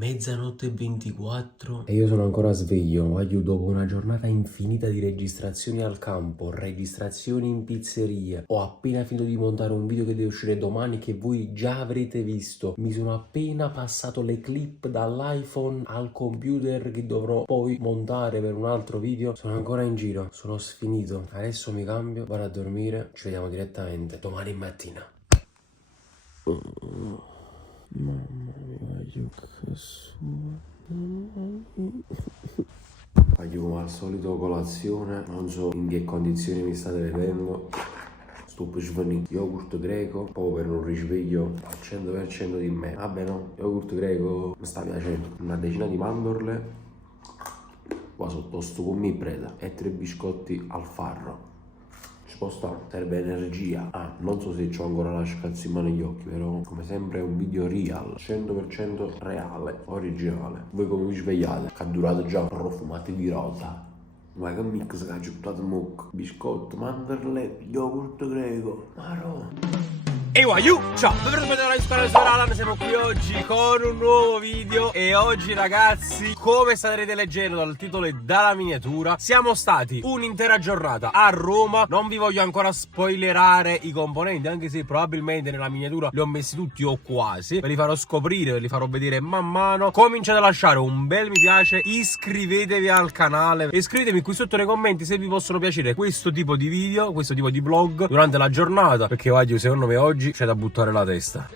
mezzanotte e 24 e io sono ancora sveglio. Voglio, dopo una giornata infinita di registrazioni al campo, registrazioni in pizzeria, ho appena finito di montare un video che deve uscire domani che voi già avrete visto. Mi sono appena passato le clip dall'iPhone al computer che dovrò poi montare per un altro video. Sono ancora in giro, sono sfinito. Adesso mi cambio, vado a dormire, ci vediamo direttamente domani mattina. Mamma mia, che voglio come al solito colazione, non so in che condizioni mi state vedendo. Sto per svenire yogurt greco, proprio per un risveglio al 100% di me. Vabbè no, yogurt greco mi sta piacendo. Una decina di mandorle, qua sotto sto con mi preda e 3 biscotti al farro. Ci può stare, serve energia. Non so se ho ancora la scazzima negli occhi, però come sempre è un video real, 100% reale, originale. Voi come vi svegliate? Che ha durato già profumati di rosa. Ma che mix che ha gettato mucca. Biscotto, mandorle, yogurt greco. Maro. Ehi ciao, benvenuti alla scuola di Alan, siamo qui oggi con un nuovo video. E oggi ragazzi, come starete leggendo dal titolo e dalla miniatura, siamo stati un'intera giornata a Roma. Non vi voglio ancora spoilerare i componenti, anche se probabilmente nella miniatura li ho messi tutti o quasi. Ve li farò scoprire, ve li farò vedere man mano. Cominciate a lasciare un bel mi piace, iscrivetevi al canale e scrivetemi qui sotto nei commenti se vi possono piacere questo tipo di video, questo tipo di vlog durante la giornata, perché voglio, secondo me oggi c'è da buttare la testa.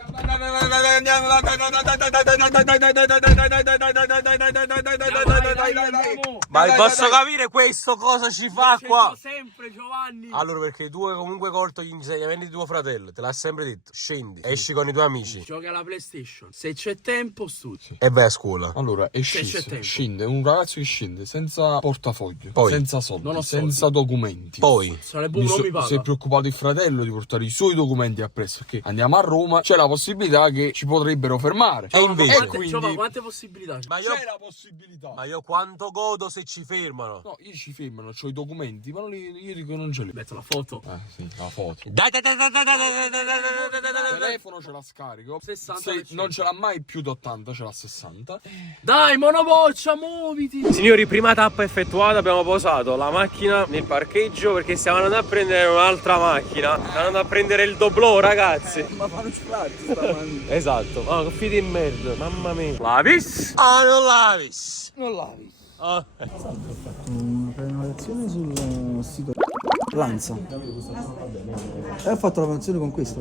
Ma posso capire questo cosa ci fa qua? Sempre Giovanni. Allora, perché tu hai comunque colto gli insegnamenti di tuo fratello, te l'ha sempre detto, scendi, esci con i tuoi amici, Gioca alla PlayStation. Se c'è tempo studi. e vai a scuola. Allora è c'è sceso, tempo. scende, un ragazzo che scende senza portafoglio, Poi. senza soldi, Non ho senza documenti. Poi Sarebbe un mi paga. Si è preoccupato il fratello di portare i suoi documenti appresso, perché andiamo a Roma, c'è la possibilità che ci potrebbero fermare. E invece Quante possibilità c'è? ma io, C'è la possibilità. ma io quanto godo se ci fermano. No, io ci fermano, c'ho i documenti, ma io dico non ce li. Metto la foto. Sì, la foto. Dai. Il telefono ce la scarico. 60%. Se non ce l'ha mai più di 80, ce l'ha 60. Dai, monopoccia, muoviti. Signori, prima tappa effettuata, abbiamo posato la macchina nel parcheggio perché stiamo andando a prendere un'altra macchina. Stiamo andando a prendere il doblò, ragazzi. Ma fanno ciulati stamattina. Esatto, ma che fidi in merda, mamma mia. Lavis? Non lavis. Non lavi. Ah. Una prenotazione sul sito Lanza e ho fatto la prenotazione con questo.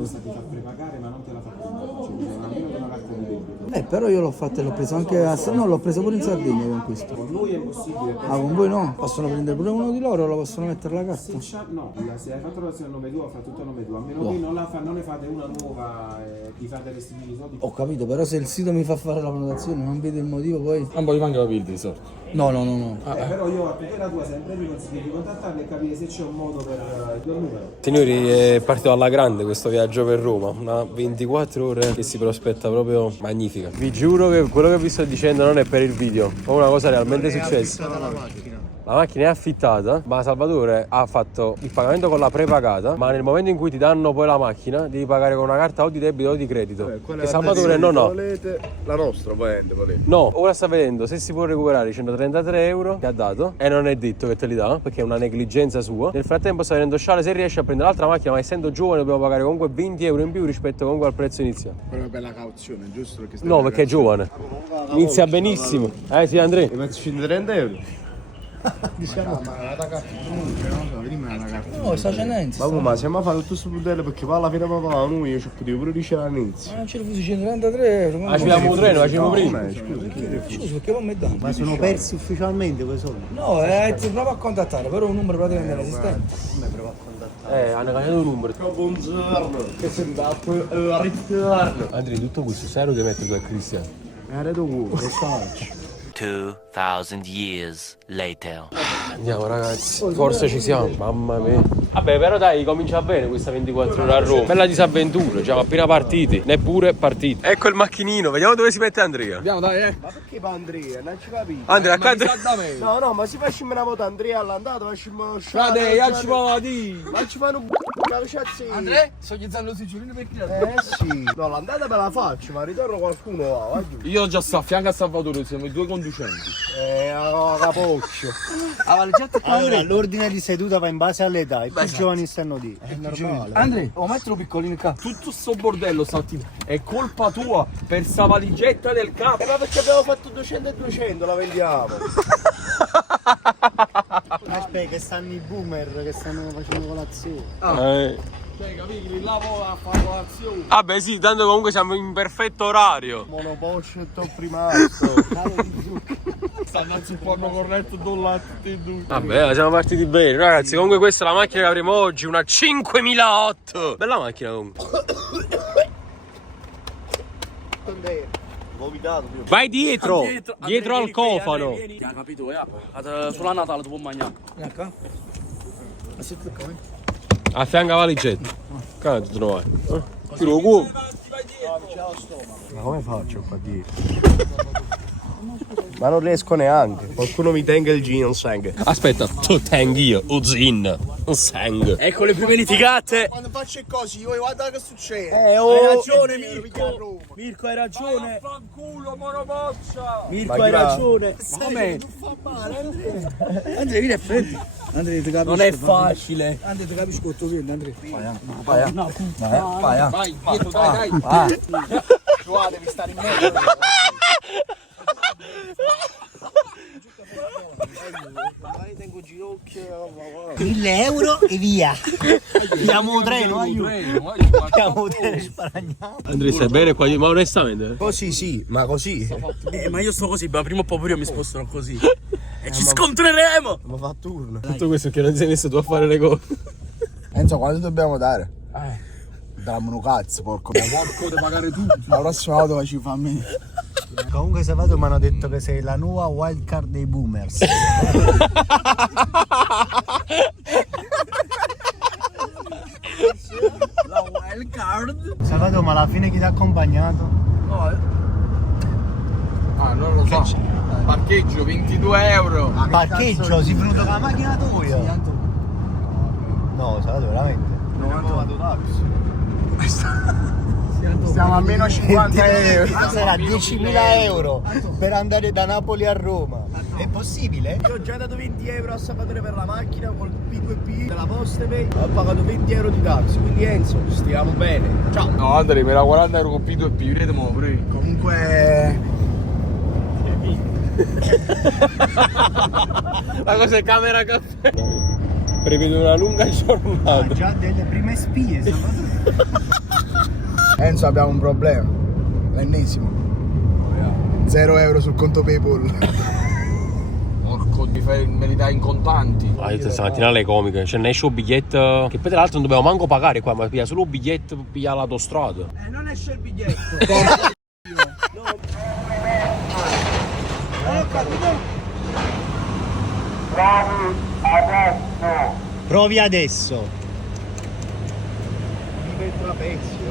Però io l'ho fatto e l'ho preso anche no, l'ho preso pure in Sardegna con questo. Con noi è impossibile. Con voi no? Possono prendere pure uno di loro o lo possono mettere la carta? No, se hai fatto la versione a nome tuo, fa tutto a nome tuo. A meno che non ne fate una nuova e ti fate restituire i soldi. Ho capito, però se il sito mi fa fare la prenotazione non vedo il motivo poi. Non poi manca capire i soldi. No. Però io a tutela tua sempre mi consiglio di contattarli e capire se c'è un modo per il tuo numero. Signori, è partito alla grande questo viaggio per Roma, una 24 ore che si prospetta proprio magnifica. Vi giuro che quello che vi sto dicendo non è per il video, è una cosa realmente successa. La macchina è affittata, ma Salvatore ha fatto il pagamento con la prepagata, ma nel momento in cui ti danno poi la macchina devi pagare con una carta o di debito o di credito. Che Salvatore non ha. La nostra volete. No, ora sta vedendo se si può recuperare i 133 euro che ha dato e non è detto che te li dà perché è una negligenza sua. Nel frattempo sta vedendo Sciale se riesce a prendere l'altra macchina, ma essendo giovane dobbiamo pagare comunque 20 euro in più rispetto comunque al prezzo iniziale. Proprio per la cauzione, giusto? No, perché è giovane. Inizia benissimo. Sì, Andrea. E metti 130 euro? No, sta cenenza. Ma siamo a fare tutto questo budello perché poi alla fine papà noi io ci potevo pure dire all'inizio. Non ce ne fosse 133 euro. Facciamo un treno, facciamo prima. Scusa, perché poi mi danno? Ma sono persi ufficialmente quei soldi? No, ti provo a contattare, però un numero praticamente inesistente. Come provo a contattare? Hanno cambiato un numero. Buongiorno, che sembra a ritorno. Andrea, tutto questo serio che metti tu a Cristiano? Reto culo, che faccio? 2000 years later. Andiamo ragazzi, forse ci siamo, mamma mia. Vabbè, però dai, comincia bene questa 24 ore a Roma. Bella disavventura, siamo appena partiti, neppure partiti. Ecco il macchinino, vediamo dove si mette Andrea. Andiamo, dai, Ma perché pa Andrea? Non ci capisco. Andrea, Ma accanto. mi sa da me. No, no, ma se facciamo una volta Andrea all'andata, facciamo Frate, io ci vado di. Ma ci fanno un cazzo. Andrea, sto chiedendo sicurino per chi Sì. No, l'andata me la faccio, ma il ritorno qualcuno va, vai giù. Io già sto a fianco a Salvatore, siamo i due conducenti. Capocchio. Allora, l'ordine di seduta va in base all'età. I più giovani stanno lì. È normale. Andrea, oh, mettilo piccolino in capo. Tutto sto bordello stamattina è colpa tua per sta valigetta del capo. Ma perché abbiamo fatto 200 e 200, la vendiamo. Aspetta, che stanno i boomer che stanno facendo colazione. Cioè, capito? Il lavoro a fare colazione. Vabbè sì, tanto comunque siamo in perfetto orario. Monoposto e top rimasto. Stanno sul forno corretto tutti e due. Vabbè, siamo partiti bene, ragazzi. Comunque questa è la macchina che avremo oggi, una 5008. Bella macchina comunque. Vomitato più. Vai dietro, dietro al cofano. Vieni, ha capito, sulla Natale tu puoi mangiare. A fianco a valigetta. Cazzo ti trovi? Tiro culo. Ma come faccio qua dietro? Ma non riesco neanche. Qualcuno mi tenga il gin, non sangue. Aspetta, tu tengi io, Uzin, un sangue. Ecco le prime litigate. Quando faccio così, io guarda che succede. Hai ragione Mirko. Mirko hai ragione. Fanculo, monoboccia. Mirko hai ragione. Ma come? Andrea, vieni a freddo. Andrea, ti capisco. Non è facile. Andrea, ti capisco tutto bene, Andrea. Vai, dietro, dai. Qua devi stare in mezzo. Tengo ginocchio. 1000 euro e via. Chiamo un treno, aiuto. Chiamo un treno e sparagniamo. Andrea, stai bene qua? Ma onestamente? Così sì, ma così. Ma io sto così, ma prima o poi pure io mi sposterò così. E ci scontreremo. Ma fa turno. Tutto questo perché non sei messo tu a fare le cose. Enzo, quanto dobbiamo dare? Dammi un cazzo, porco. Porco da pagare tutto. La prossima volta ci fa a me. Comunque Salvatore mi hanno detto che sei la nuova wild card dei boomers. La wild card. Salvatore, ma alla fine chi ti ha accompagnato? Ah, non lo so. Parcheggio 22 euro. Parcheggio, si è venuto con la macchina tua. No, Salvatore, veramente. 90 taxi. Stiamo a meno 50 euro. Sarà 10.000 euro per andare da Napoli a Roma. È possibile? Io ho già dato 20 euro a Salvatore per la macchina col P2P della Postepay. Ho pagato 20 euro di taxi. Quindi Enzo, stiamo bene. Ciao. No, Andrea, me la 40 euro con P2P, vedremo pure. Comunque. La cosa è camera caffè. Prevedo una lunga giornata. Già delle prime spie, Salvatore. Enzo, abbiamo un problema. L'ennesimo. 0 euro sul conto PayPal. Porco, me li dai in contanti. Ah, io stamattina alle comiche, cioè ne esce un biglietto che poi tra l'altro non dobbiamo manco pagare qua, ma piglia solo un biglietto per pigliare l'autostrada. Non esce il biglietto. Provi adesso. Vive il trapezio.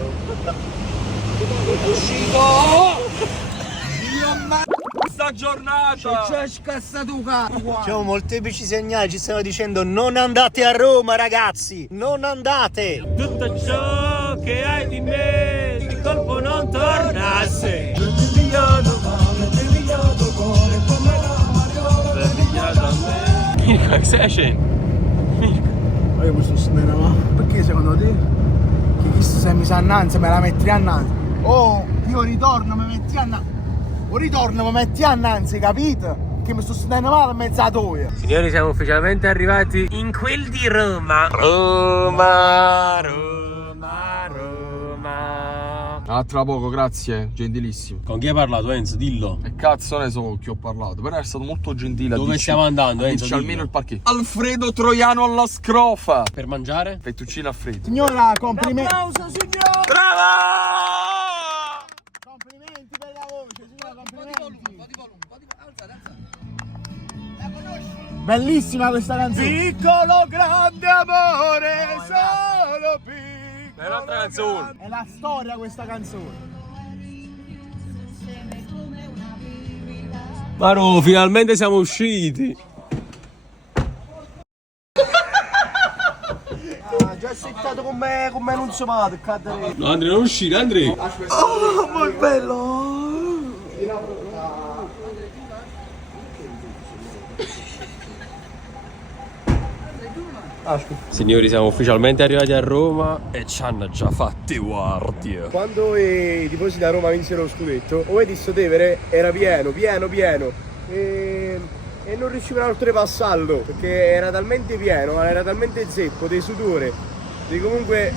Questa giornata! C'è scassatuca. C'è molteplici segnali, ci stanno dicendo non andate a Roma, ragazzi. Non andate. Tutto ciò che hai di me, di colpo non tornasse. Mirko, che stai facendo? Ma io mi sto sentendo, ma perché secondo te? Che questo se mi sa annanzi me la metti annanzi. Oh, io ritorno, mi metti annanzi. O ritorno, mi metti annanzi, capito? Che mi sto sentendo male in mezzo a toia. Signori, siamo ufficialmente arrivati in quel di Roma. Roma, Roma, Roma. A tra poco, grazie, gentilissimo. Con chi hai parlato, Enzo? Dillo. E cazzo ne so con chi ho parlato, però è stato molto gentile. Dove stiamo andando, Enzo? Dici Dillo. almeno il parcheggio. Alfredo Troiano alla scrofa. Per mangiare? Fettuccine a freddo. Signora, complimenti. Brava! Complimenti per la voce, signora, complimenti. La conosci? Bellissima questa canzone. Piccolo grande amore, solo piccolo. È un'altra canzone. È la storia questa canzone. Maro, finalmente siamo usciti. Già settato con me non si vado, cadere. No, Andrea, non uscire, Andrea. Oh, ma è bello. Signori, siamo ufficialmente arrivati a Roma e ci hanno già fatti guardia. Quando i tifosi da Roma vinsero lo scudetto, come di Tevere era pieno e non riuscivano a oltrepassarlo perché era talmente pieno, era talmente zeppo, di sudore, di comunque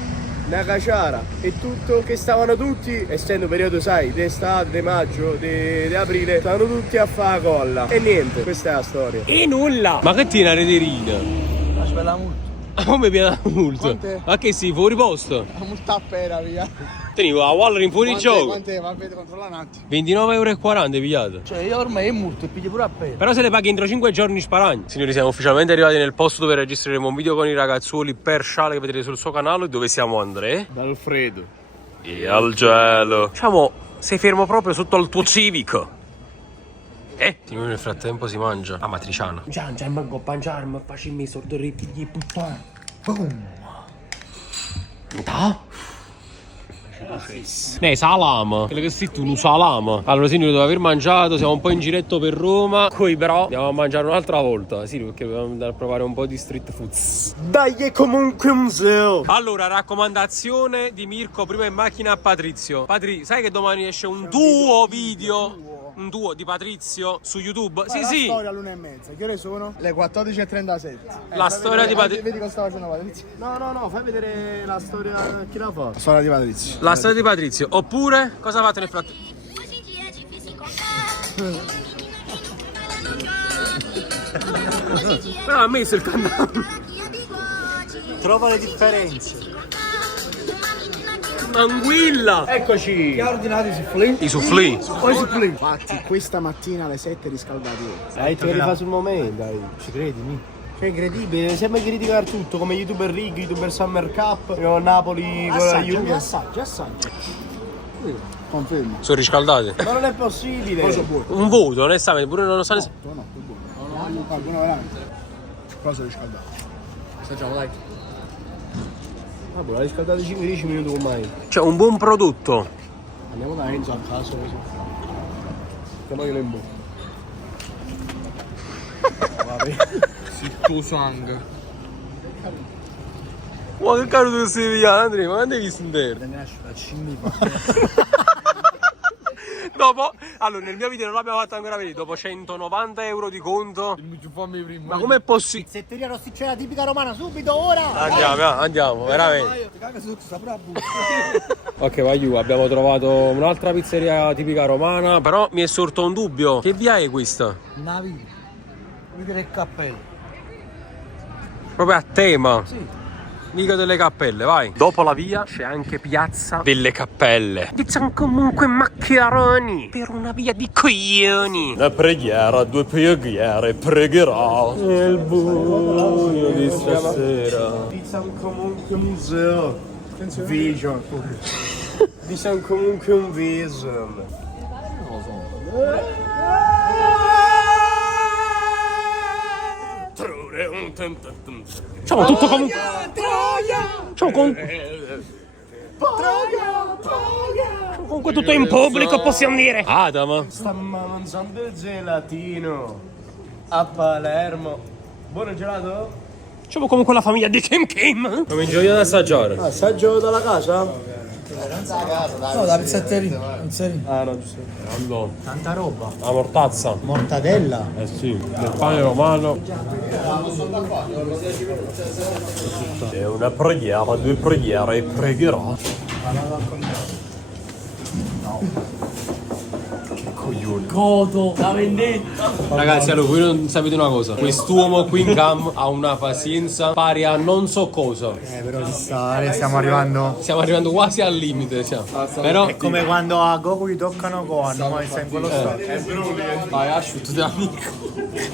una caciara e tutto, che stavano tutti, essendo periodo sai, di estate, di maggio, di aprile, stavano tutti a fare colla. E niente, questa è la storia. E nulla! Ma che tiene la rederina? Aspetta la multa. Come viene la multa? Quant'è? Ma che sì, fuori posto? La multa a pera, via. Tenevo la Waller in fuori gioco. Quant'è? Va a vedere, controlla un attimo. 29,40 € pigliato. Cioè io ormai è multa e pigli pure a pera. Però se le paghi entro 5 giorni sparagni. Signori, siamo ufficialmente arrivati nel posto dove registreremo un video con i ragazzuoli per Sciale che vedrete sul suo canale. Dove siamo, Andrea? Da Alfredo. E al gelo. Diciamo, sei fermo proprio sotto al tuo civico. Signori, nel frattempo si mangia la matriciana. Già, manco mangiarmi, facciami i sordoretti di puttana. Boom. Da? Salama. Quello che sei tu, un salama. Allora, signori, dopo aver mangiato, siamo un po' in giretto per Roma. Poi però andiamo a mangiare un'altra volta. Sì, perché dobbiamo andare a provare un po' di street foods. Dai, è comunque un museo. Allora, raccomandazione di Mirko prima in macchina a Patrizio. Patri, sai che domani esce un duo video? Un duo di Patrizio su YouTube? Sì, La sì. storia all'1:30. Che ore sono? Le 14:37. La storia di Patrizio. Vedi cosa sta facendo Patrizio? No, fai vedere la storia. Chi la fa? La storia di Patrizio. La storia di Patrizio. Oppure, cosa fate nel frattempo? Però ha messo il cantante. Trova le differenze. Anguilla. Eccoci. Chi ha ordinato i soufflé? I soufflé. Poi si play. Infatti, questa mattina alle 7 riscaldati. Dai, te li fa sul momento, dai. Ci credi, mi? Cioè, incredibile, sembra criticare tutto, come youtuber Rig, youtuber Summer Cup, Napoli con la Juve. Assaggia. Confermo. Sono riscaldate. Ma non è possibile. Cosa buono? Un voto, onestamente, pure non lo sa No, buono veramente. Cosa riscaldato? Assaggiamo, dai. Vabbè, l'ha riscaldato 5-10 minuti ormai. Cioè, un buon prodotto. Andiamo da Enzo a caso così. Chiamaglielo in bocca. Vabbè. Tu sangue. Ma che caro tu sei via, Andrea? Ma non devi sentire. Dopo, allora nel mio video non l'abbiamo fatto ancora vedere, dopo 190 € di conto. Ma com'è possibile? Pizzetteria rosticceria tipica romana, subito, ora! Andiamo, veramente. Ok, vai giù, abbiamo trovato un'altra pizzeria tipica romana, però mi è sorto un dubbio. Che via è questa? Navi. Vedere il cappello. Proprio a tema. Sì. Mica delle cappelle, vai. Dopo la via c'è anche Piazza delle Cappelle. E sono comunque maccheroni per una via di coglioni. Una preghiera, 2 preghiere, pregherò nel buio di stasera. Pizza comunque un museo. Vision. Pizza comunque un vision. Ciao, tutto comunque. Ciao, comunque tutto in pubblico, possiamo dire. Adam. Sta mangiando il gelatino a Palermo. Buono il gelato? Ciao, comunque la famiglia di Kim. Comincio io ad assaggiare. Assaggio dalla casa? No, da pizzetteria. Ah no, giusto. Allora, Tanta roba. la mortazza. Mortadella. Eh sì, del pane romano. È una preghiera, 2 preghiere, pregherò. Che coglione. coglioni. Godo, la vendetta. Ragazzi, allora voi non sapete una cosa. Quest'uomo qui in cam ha una pazienza pari a non so cosa. Però stiamo arrivando. Stiamo arrivando quasi al limite, siamo. Però È come quando a Goku gli toccano Gohan, ma sta in quello stato. Vai, asciutto da amico.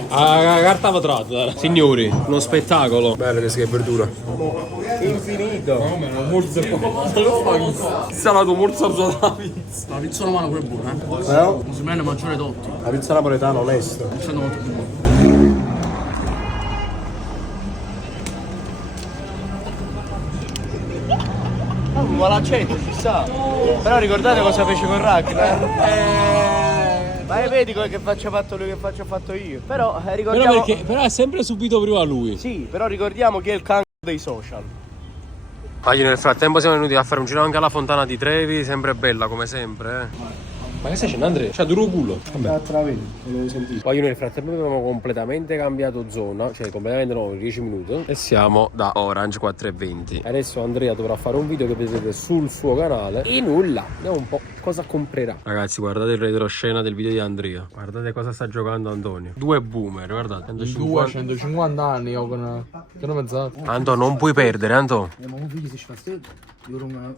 la carta quadrata. Signori, uno spettacolo. Bello che è verdura. Infinito. Salato morso da pizza. La pizza romana pure è buona, Però Non si mette mangiare dotti. la pizza napoletana onesta. Sono molto più buona. Ma l'accento ci sta. Però ricordate cosa fece con Ragnar? Ma vedi quello che faccio fatto lui che faccio fatto io. Però ricordiamo. Però ha sempre subito prima lui. Sì, però ricordiamo che è il cancro dei social. Nel frattempo siamo venuti a fare un giro anche alla Fontana di Trevi, sempre bella come sempre. Ma che stai facendo, Andrea? C'ha duro culo. Poi nel frattempo abbiamo completamente cambiato zona, cioè completamente nuovo, 10 minuti. E siamo da Orange 4,20. Adesso Andrea dovrà fare un video che vedrete sul suo canale. E nulla, vediamo un po' cosa comprerà. Ragazzi, guardate il retroscena del video di Andrea. Guardate cosa sta giocando Antonio. Due boomer, guardate. 150 anni, io con... Che non pensato? Anto, non puoi perdere, Anto. Ma un figlio si fa stesso. Io non...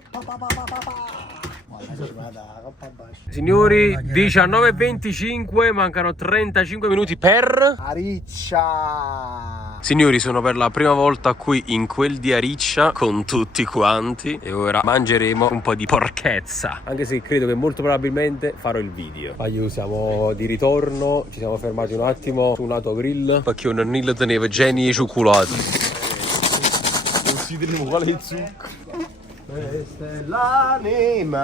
Signori, 19:25, mancano 35 minuti per... Ariccia! Signori, sono per la prima volta qui in quel di Ariccia con tutti quanti e ora mangeremo un po' di porchezza. Anche se credo che molto probabilmente farò il video. Poi siamo di ritorno, ci siamo fermati un attimo su un autogrill perché un nonnillo teneva geni e cioccolati. Consideriamo qual è il zucco. Questa è l'anima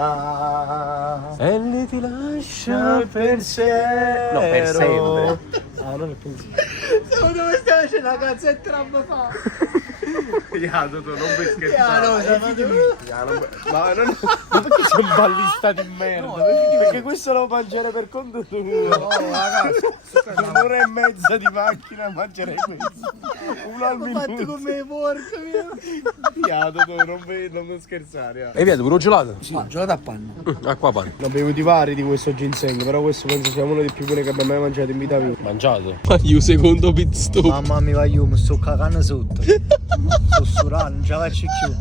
E lì ti lascia il pensiero. No, per sempre. Ah, non è pensiero. Siamo dove stiamo facendo la cazzetta troppo fa. Non puoi Ma perché sei un ballista di merda? No, perché questo lo mangiare per conto tuo. No, ragazzi, un'ora e mezza di macchina mangerei questo. Uno al minuto. Fatto come porco mio. Non scherzare. E via, pure un gelato? No, gelato a panna. Acqua panna. Ne ho bevuti vari di questo ginseng, però questo penso sia uno dei più buoni che abbia mai mangiato in vita mia. Mangiato? Ma io secondo pit stop. Mamma mia, io mi sto cagando sotto. Sto surando, non ce la faccio più.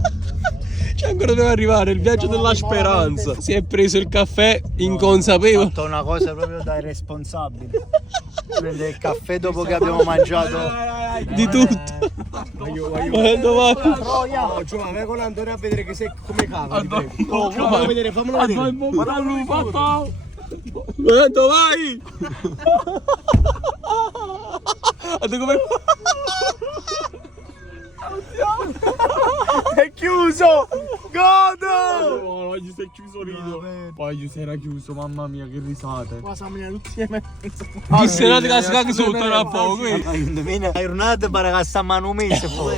Cioè ancora deve arrivare il viaggio della speranza. Si è preso il caffè inconsapevole. Ho fatto una cosa proprio da irresponsabile. Prendere il caffè dopo che abbiamo mangiato Di tutto. Quando va? No, Giovanni, vai con l'Antonio a vedere che sei come cava. Fammelo vedere, fammelo vedere. Quando vai? Guarda come... È chiuso! Godo! Oh, gli sei chiuso rido. Poi gli si era chiuso, mamma mia, che risate. Cosa mi tutti insieme? Disserate che si caghi sotto da poco. Hai runato per che sta mano mese poi.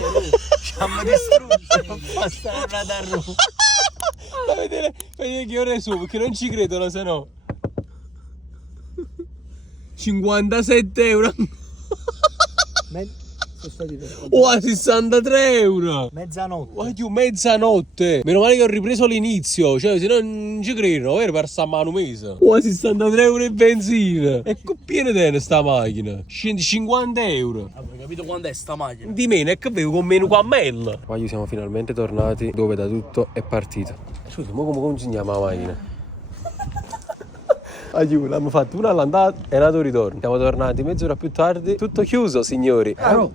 Ci hanno distrutto. Basta tornare a Roma. Da vedere che ore su, perché non ci credono se no. 57 euro. Oh, 63 euro. Mezzanotte. Guarda, mezzanotte. Meno male che ho ripreso l'inizio. Cioè, se no non ci credono, vero? Per sta mano mese. Oh, 63 euro in benzina. E piena tiene sta macchina. 50 euro. Hai capito quando è sta macchina? Di meno, è che avevo con meno cammella. Poi siamo finalmente tornati dove da tutto è partito. Scusa, ma come consegniamo la macchina? Aiuto, abbiamo fatto una all'andata e una al ritorno. Siamo tornati mezz'ora più tardi. Tutto chiuso, signori. No.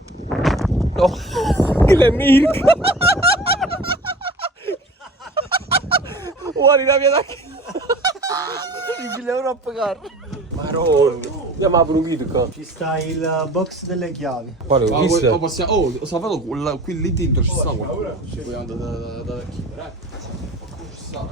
Che è Mirka. Vuoi la mia da che? 1000 euro a pagare. Maronna. Andiamo a Brughico. Ci sta il box delle chiavi. Quale ho visto? Ho salvato qui lì dentro, ci sta qualcuno. Poi andate da chi? Ci sta,